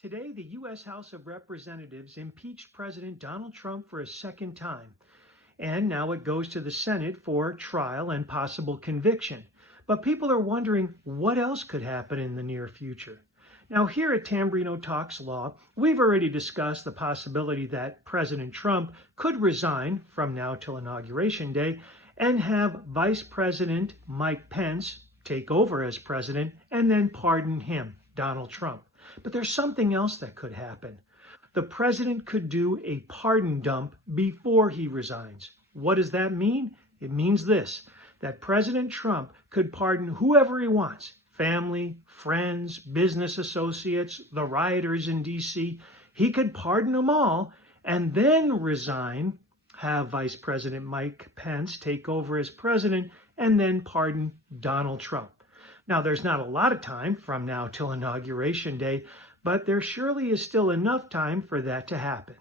Today, the U.S. House of Representatives impeached President Donald Trump for a second time, and now it goes to the Senate for trial and possible conviction. But people are wondering what else could happen in the near future. Now, here at Tamburino Talks Law, we've already discussed the possibility that President Trump could resign from now till Inauguration Day and have Vice President Mike Pence take over as president and then pardon him, Donald Trump. But there's something else that could happen. The president could do a pardon dump before he resigns. What does that mean? It means this, that President Trump could pardon whoever he wants, family, friends, business associates, the rioters in D.C. He could pardon them all and then resign, have Vice President Mike Pence take over as president, and then pardon Donald Trump. Now, there's not a lot of time from now till Inauguration Day, but there surely is still enough time for that to happen.